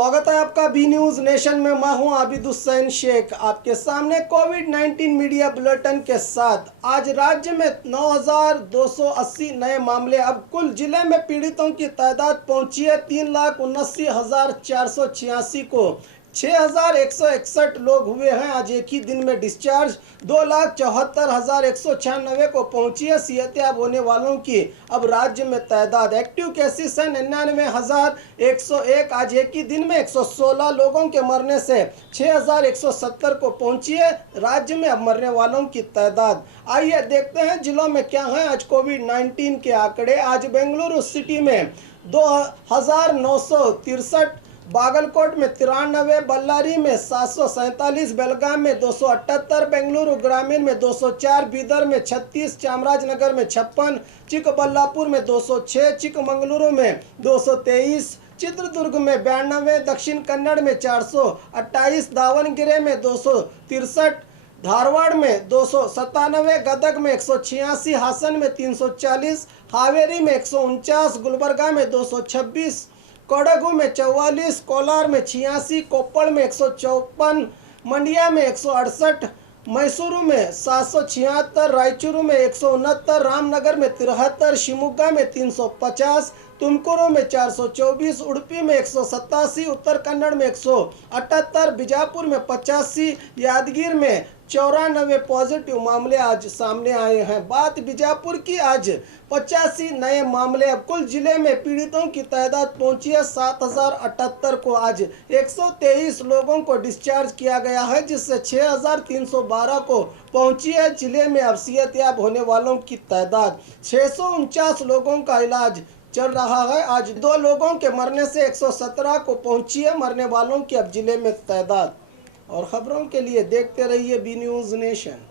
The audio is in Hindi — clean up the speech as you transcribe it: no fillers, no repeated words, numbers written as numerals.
स्वागत है आपका बी न्यूज नेशन में। मैं हूं आबिद हुसैन शेख, आपके सामने कोविड-19 मीडिया बुलेटिन के साथ। आज राज्य में 9,280 नए मामले। अब कुल जिले में पीड़ितों की तादाद पहुंची है 3,79,486 को। 6,161 लोग हुए हैं आज एक ही दिन में डिस्चार्ज। 2,74,196 को पहुंची है सेहतयाब होने वालों की अब राज्य में तादाद। एक्टिव केसेस है 99,101। आज एक ही दिन में 116 लोगों के मरने से 6,170 को पहुंची है राज्य में अब मरने वालों की तादाद। आइए देखते हैं जिलों में क्या है आज कोविड-19 के आंकड़े। आज बेंगलुरु सिटी में 2,963, बागलकोट में 93, बल्लारी में 747, बेलगाम में 278, बेंगलुरु ग्रामीण में 204, बीदर में 36, चामराजनगर में 56, चिकबल्लापुर में 206, चिकमंगलुरु में 223, चित्रदुर्ग में 92, दक्षिण कन्नड़ में 428, दावणगेरे में 263, धारवाड़ में 297, गदग में 186, हासन में 340, हावेरी में 149, गुलबर्गा में 226, कोडगु में 44, कोलार में 86, कोप्पड़ में 154, मंडिया में 168, मैसूरू में 776, रायचूरू में 169, रामनगर में 73, शिमोगा में 350, तुमकुरू में 424, उडुपी में 187, उत्तर कन्नड़ में 178, बीजापुर में 85, यादगीर में 94 पॉजिटिव मामले आज सामने आए हैं। बात बीजापुर की, आज 85 नए मामले। अब कुल जिले में पीड़ितों की तादाद पहुंची है 7,078 को। आज 123 लोगों को डिस्चार्ज किया गया है, जिससे 6,312 को पहुंची है जिले में अब सेहतयाब होने वालों की तादाद। 649 लोगों का इलाज चल रहा है। आज 2 लोगों के मरने से 117 को पहुंची है मरने वालों की अब जिले में तादाद। और खबरों के लिए देखते रहिए बी न्यूज नेशन।